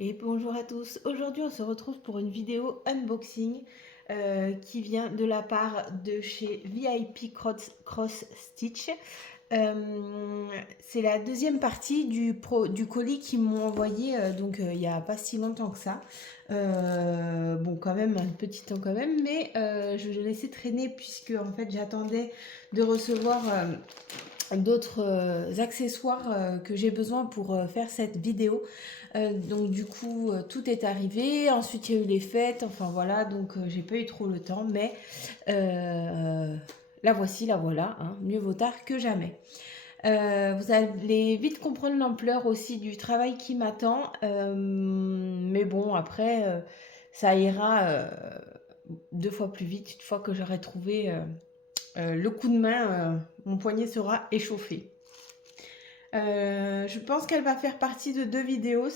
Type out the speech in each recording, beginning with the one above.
Et bonjour à tous. Aujourd'hui, on se retrouve pour une vidéo unboxing qui vient de la part de chez VIP Cross Stitch. C'est la deuxième partie du colis qu'ils m'ont envoyé il n'y a pas si longtemps que ça. Bon, quand même, un petit temps quand même, mais je l'ai laissé traîner puisque en fait j'attendais de recevoir d'autres accessoires que j'ai besoin pour faire cette vidéo. Donc du coup, tout est arrivé. Ensuite, il y a eu les fêtes. Enfin voilà, donc j'ai pas eu trop le temps, mais la voici, la voilà. Hein, mieux vaut tard que jamais. Vous allez vite comprendre l'ampleur aussi du travail qui m'attend. Mais bon, après, ça ira 2 fois plus vite une fois que j'aurai trouvé le coup de main. Mon poignet sera échauffé. Je pense qu'elle va faire partie de 2 vidéos.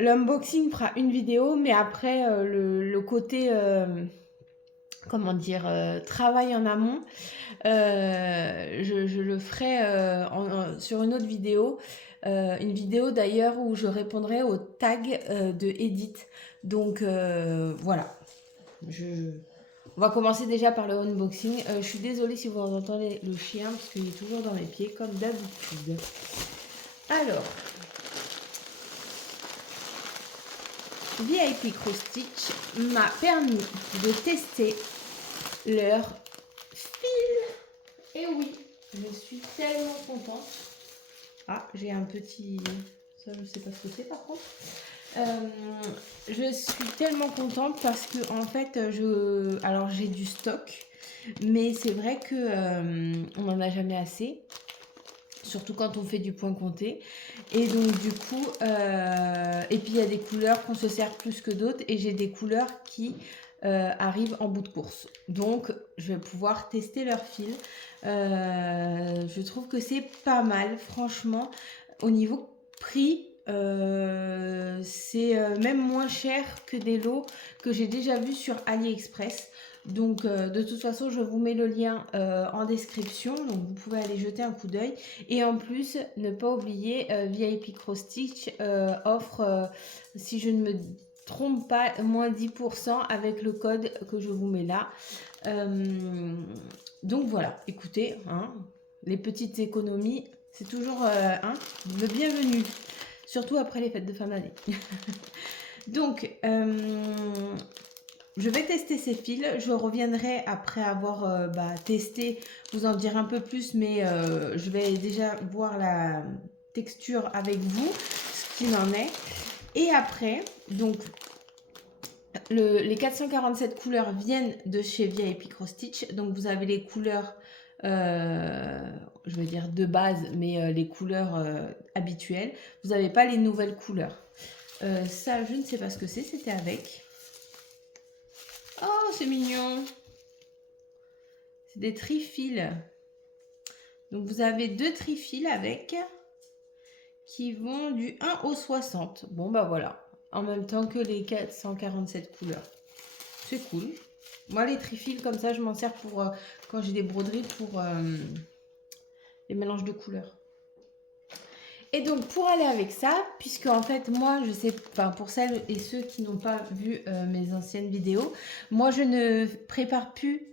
L'unboxing fera une vidéo, mais après, le côté, comment dire, travail en amont, je le ferai sur une autre vidéo. Une vidéo d'ailleurs où je répondrai aux tags de Edith. Donc voilà. On va commencer déjà par le unboxing. Je suis désolée si vous entendez le chien parce qu'il est toujours dans mes pieds comme d'habitude. Alors, VIP Cross Stitch m'a permis de tester leur fil. Et oui, je suis tellement contente. Ah, j'ai un petit... Ça, je ne sais pas ce que c'est par contre. Je suis tellement contente parce que en fait, alors j'ai du stock, mais c'est vrai que on n'en a jamais assez, surtout quand on fait du point compté. Et donc du coup, et puis il y a des couleurs qu'on se sert plus que d'autres, et j'ai des couleurs qui arrivent en bout de course. Donc je vais pouvoir tester leur fil. Je trouve que c'est pas mal, franchement, au niveau prix. C'est même moins cher que des lots que j'ai déjà vus sur AliExpress. Donc de toute façon, je vous mets le lien en description, donc vous pouvez aller jeter un coup d'œil. Et en plus, ne pas oublier, VIP Cross Stitch offre, si je ne me trompe pas, moins 10% avec le code que je vous mets là. Donc voilà, écoutez, hein, les petites économies, c'est toujours le bienvenu, surtout après les fêtes de fin d'année. Donc, je vais tester ces fils. Je reviendrai après avoir testé, vous en dire un peu plus, mais je vais déjà voir la texture avec vous, ce qu'il en est. Et après, donc, les 447 couleurs viennent de chez VIP Cross Stitch. Donc, vous avez les couleurs, je vais dire de base, mais les couleurs habituelles. Vous n'avez pas les nouvelles couleurs. Ça, je ne sais pas ce que c'est. C'était avec. Oh, c'est mignon. C'est des trifils. Donc, vous avez 2 trifils avec qui vont du 1 au 60. Bon, bah voilà. En même temps que les 447 couleurs. C'est cool. Moi, les trifils comme ça, je m'en sers pour quand j'ai des broderies pour les mélanges de couleurs. Et donc, pour aller avec ça, puisque en fait, moi, je sais, enfin, pour celles et ceux qui n'ont pas vu mes anciennes vidéos, moi, je ne prépare plus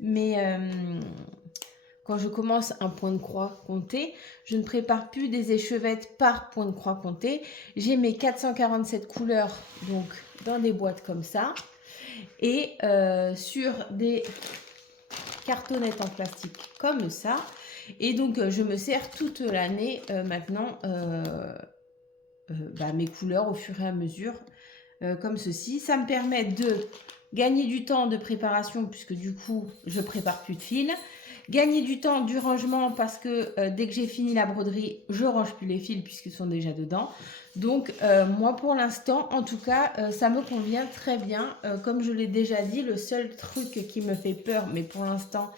quand je commence un point de croix compté, je ne prépare plus des échevettes par point de croix compté. J'ai mes 447 couleurs donc dans des boîtes comme ça et sur des cartonnettes en plastique comme ça. Et donc je me sers toute l'année maintenant mes couleurs au fur et à mesure comme ceci. Ça me permet de gagner du temps de préparation puisque du coup je prépare plus de fils. Gagner du temps du rangement parce que dès que j'ai fini la broderie, je range plus les fils puisqu'ils sont déjà dedans. Donc moi pour l'instant, en tout cas, ça me convient très bien. Comme je l'ai déjà dit, le seul truc qui me fait peur, mais pour l'instant,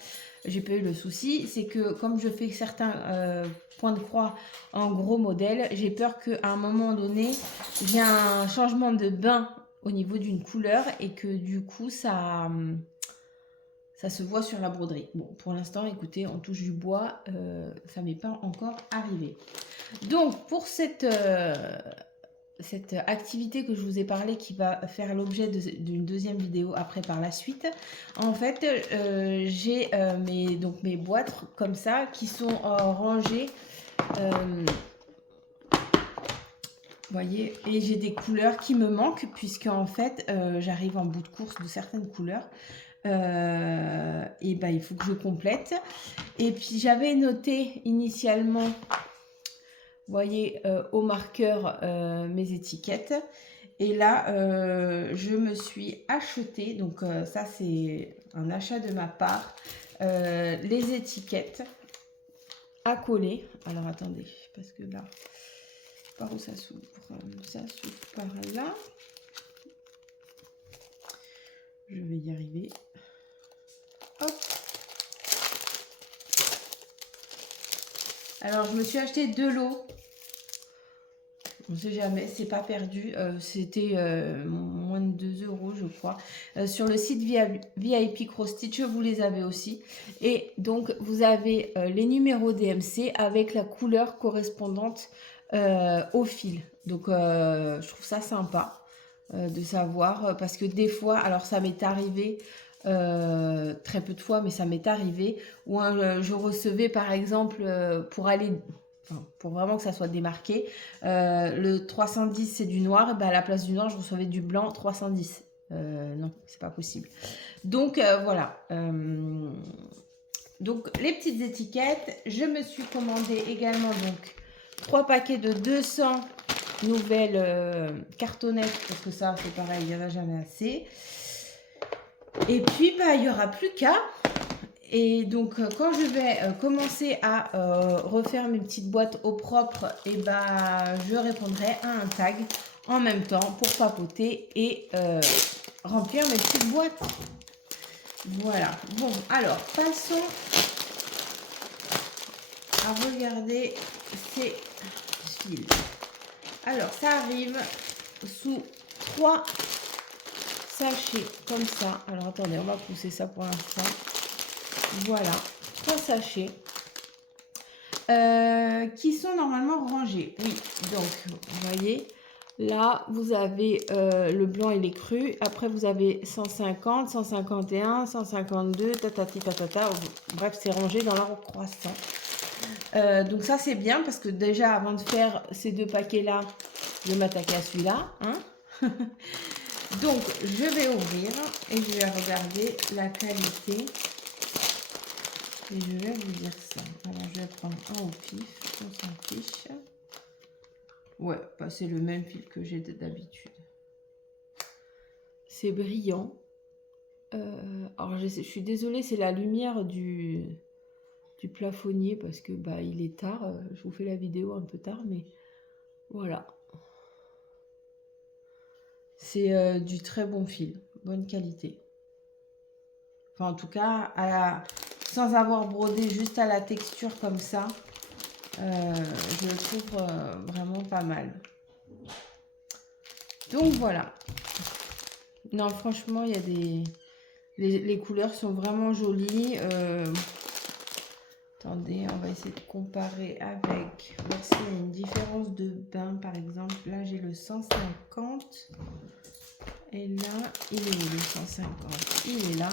j'ai pas eu le souci, c'est que comme je fais certains points de croix en gros modèle, j'ai peur qu'à un moment donné, il y ait un changement de bain au niveau d'une couleur et que du coup, ça se voit sur la broderie. Bon, pour l'instant, écoutez, on touche du bois, ça m'est pas encore arrivé. Donc, pour cette cette activité que je vous ai parlé qui va faire l'objet d'une deuxième vidéo après par la suite. En fait, j'ai mes boîtes comme ça qui sont rangées. Vous voyez, et j'ai des couleurs qui me manquent puisque en fait, j'arrive en bout de course de certaines couleurs. Et ben, il faut que je complète. Et puis, j'avais noté initialement, vous voyez, au marqueur mes étiquettes. Et là, je me suis acheté, donc ça c'est un achat de ma part, les étiquettes à coller. Alors attendez, parce que là, par où ça s'ouvre? Ça s'ouvre par là. Je vais y arriver. Hop. Alors, je me suis acheté 2 lots. On ne sait jamais, c'est pas perdu. C'était moins de 2 €, je crois. Sur le site VIP Cross Stitch, vous les avez aussi. Et donc, vous avez les numéros DMC avec la couleur correspondante au fil. Donc, je trouve ça sympa de savoir. Parce que des fois, alors ça m'est arrivé, très peu de fois, mais ça m'est arrivé, où je recevais par exemple, pour aller... Enfin, pour vraiment que ça soit démarqué, le 310 c'est du noir, et ben à la place du noir je recevais du blanc 310. Non, c'est pas possible. Donc voilà. Donc les petites étiquettes, je me suis commandé également donc 3 paquets de 200 nouvelles cartonnettes, parce que ça c'est pareil, il n'y en a jamais assez. Et puis bah il n'y aura plus qu'à. Et donc, quand je vais commencer à refaire mes petites boîtes au propre, et bah, je répondrai à un tag en même temps pour papoter et remplir mes petites boîtes. Voilà. Bon, alors, passons à regarder ces fils. Alors, ça arrive sous 3 sachets comme ça. Alors, attendez, on va pousser ça pour l'instant. Voilà, 3 sachets qui sont normalement rangés. Oui, donc, vous voyez, là, vous avez le blanc et les crus. Après, vous avez 150, 151, 152, tatati tatata. Bref, c'est rangé dans l'ordre croissant. Donc ça, c'est bien parce que déjà, avant de faire ces 2 paquets-là, je vais m'attaquer à celui-là. Hein. Donc, je vais ouvrir et je vais regarder la qualité. Et je vais vous dire ça. Alors, je vais prendre un au pif. On s'en fiche. Ouais, bah, c'est le même fil que j'ai d'habitude. C'est brillant. Alors, je suis désolée, c'est la lumière du plafonnier parce que bah, il est tard. Je vous fais la vidéo un peu tard, mais voilà. C'est du très bon fil. Bonne qualité. Enfin, en tout cas, sans avoir brodé, juste à la texture comme ça. Je le trouve vraiment pas mal. Donc voilà. Non, franchement, il y a des... Les couleurs sont vraiment jolies. Attendez, on va essayer de comparer avec... Voir s'il y a une différence de bain, par exemple. Là, j'ai le 150. Et là, il est où le 150? Il est là.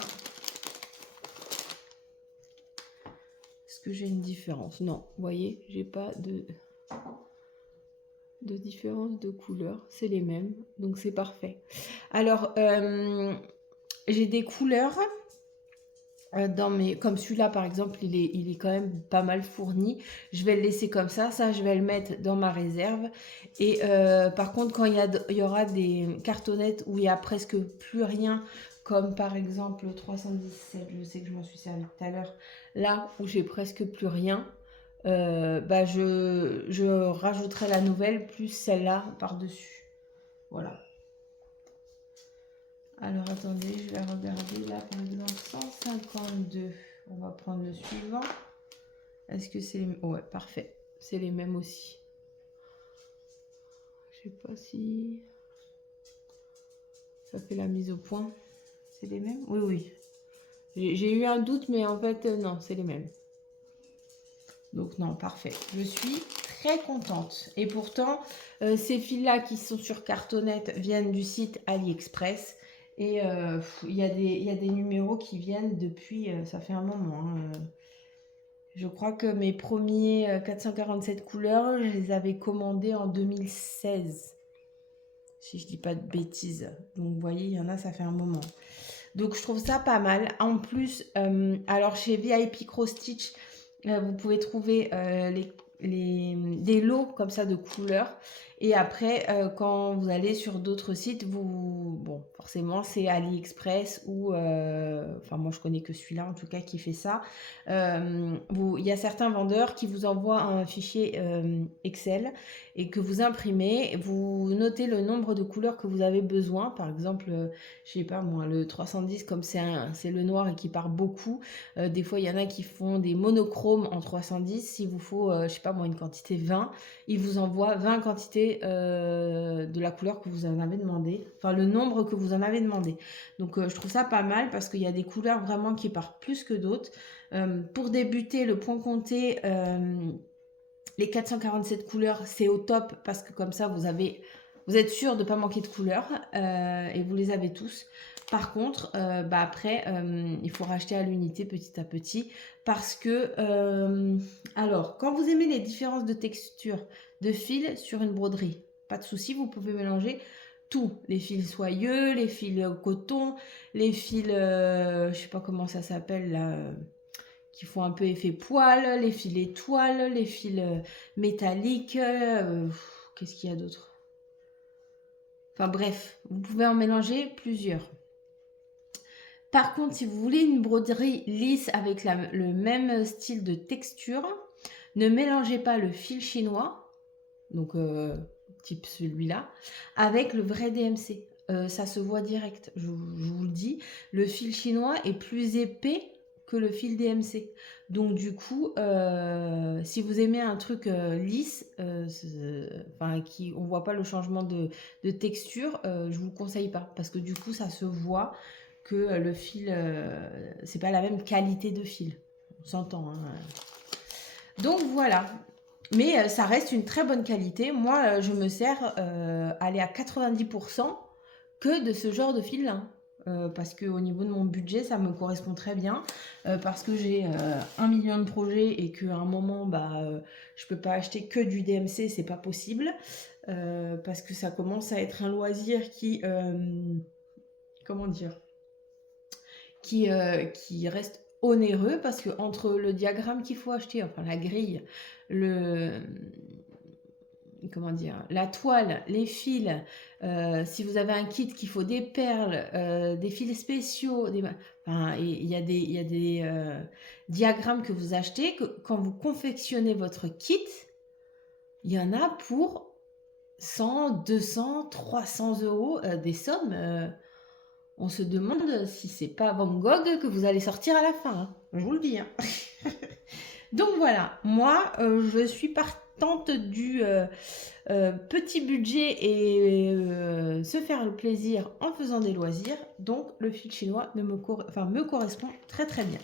Est-ce que j'ai une différence? Non, vous voyez, j'ai pas de différence de couleur. C'est les mêmes, donc c'est parfait. Alors, j'ai des couleurs dans mes... Comme celui-là, par exemple, il est quand même pas mal fourni. Je vais le laisser comme ça. Ça, je vais le mettre dans ma réserve. Et par contre, quand il y aura des cartonnettes où il n'y a presque plus rien, comme par exemple le 317, je sais que je m'en suis servi tout à l'heure, là où j'ai presque plus rien, bah je rajouterai la nouvelle plus celle-là par-dessus. Voilà. Alors attendez, je vais regarder là par exemple 152. On va prendre le suivant. Est-ce que c'est les mêmes? Ouais, parfait. C'est les mêmes aussi. Je sais pas si ça fait la mise au point. C'est les mêmes? Oui, oui. J'ai eu un doute, mais en fait, non, c'est les mêmes. Donc non, parfait. Je suis très contente. Et pourtant, ces fils-là qui sont sur cartonnette viennent du site AliExpress. Et il y a des numéros qui viennent depuis, ça fait un moment. Hein. Je crois que mes premiers 447 couleurs, je les avais commandés en 2016. Si je dis pas de bêtises. Donc vous voyez, il y en a, ça fait un moment. Donc je trouve ça pas mal. En plus, alors chez VIP Cross Stitch, vous pouvez trouver des lots comme ça de couleurs. Et après, quand vous allez sur d'autres sites, bon, forcément, c'est AliExpress ou... Enfin, moi, je connais que celui-là, en tout cas, qui fait ça. Il y a certains vendeurs qui vous envoient un fichier Excel et que vous imprimez. Vous notez le nombre de couleurs que vous avez besoin. Par exemple, je sais pas moi, le 310, comme c'est le noir et qui part beaucoup. Des fois, il y en a qui font des monochromes en 310. S'il vous faut, je sais pas moi, une quantité 20, ils vous envoient 20 quantités de la couleur que vous en avez demandé. Enfin, le nombre que vous en avez demandé. Donc, je trouve ça pas mal parce qu'il y a des couleurs vraiment qui partent plus que d'autres. Pour débuter, le point compté, les 447 couleurs, c'est au top parce que comme ça, vous êtes sûr de ne pas manquer de couleurs et vous les avez tous. Par contre, après, il faut racheter à l'unité petit à petit parce que, alors, quand vous aimez les différences de texture de fils sur une broderie, pas de souci, vous pouvez mélanger tout. Les fils soyeux, les fils coton, les fils, je sais pas comment ça s'appelle là, qui font un peu effet poil, les fils étoiles, les fils métalliques, qu'est-ce qu'il y a d'autre? Enfin bref, vous pouvez en mélanger plusieurs. Par contre, si vous voulez une broderie lisse avec le même style de texture, ne mélangez pas le fil chinois, donc type celui-là, avec le vrai DMC. Ça se voit direct, je vous le dis. Le fil chinois est plus épais que le fil DMC. Donc du coup, si vous aimez un truc lisse, on voit pas le changement de texture, je vous conseille pas parce que du coup ça se voit que le fil, c'est pas la même qualité de fil. On s'entend. Hein. Donc voilà. Mais ça reste une très bonne qualité. Moi, je me sers aller à 90% que de ce genre de fil-là. Parce qu'au niveau de mon budget, ça me correspond très bien. Parce que j'ai 1 million de projets et qu'à un moment, je peux pas acheter que du DMC, c'est pas possible. Parce que ça commence à être un loisir qui... comment dire, qui reste onéreux parce que entre le diagramme qu'il faut acheter, enfin la grille, comment dire, la toile, les fils, si vous avez un kit qu'il faut des perles, des fils spéciaux, il y a des diagrammes que vous achetez, que quand vous confectionnez votre kit, il y en a pour 100, 200, 300 euros, des sommes. On se demande si c'est pas Van Gogh que vous allez sortir à la fin. Hein. Je vous le dis. Hein. Donc voilà, moi, je suis partante du petit budget et se faire le plaisir en faisant des loisirs. Donc le fil chinois me correspond très très bien.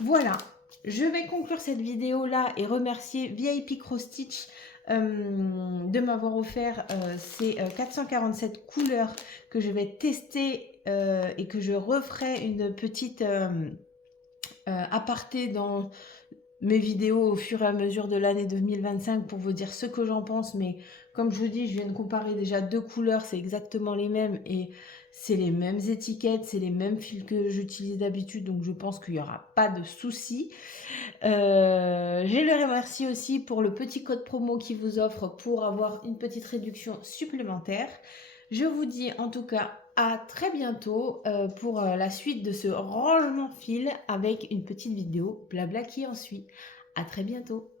Voilà, je vais conclure cette vidéo-là et remercier VIP Cross Stitch de m'avoir offert ces 447 couleurs que je vais tester et que je referai une petite aparté dans mes vidéos au fur et à mesure de l'année 2025 pour vous dire ce que j'en pense. Mais comme je vous dis, je viens de comparer déjà 2 couleurs, c'est exactement les mêmes et c'est les mêmes étiquettes, c'est les mêmes fils que j'utilise d'habitude, donc je pense qu'il n'y aura pas de souci. Je les remercie aussi pour le petit code promo qui vous offre pour avoir une petite réduction supplémentaire. Je vous dis en tout cas à très bientôt pour la suite de ce rangement fil avec une petite vidéo blabla qui en suit. À très bientôt.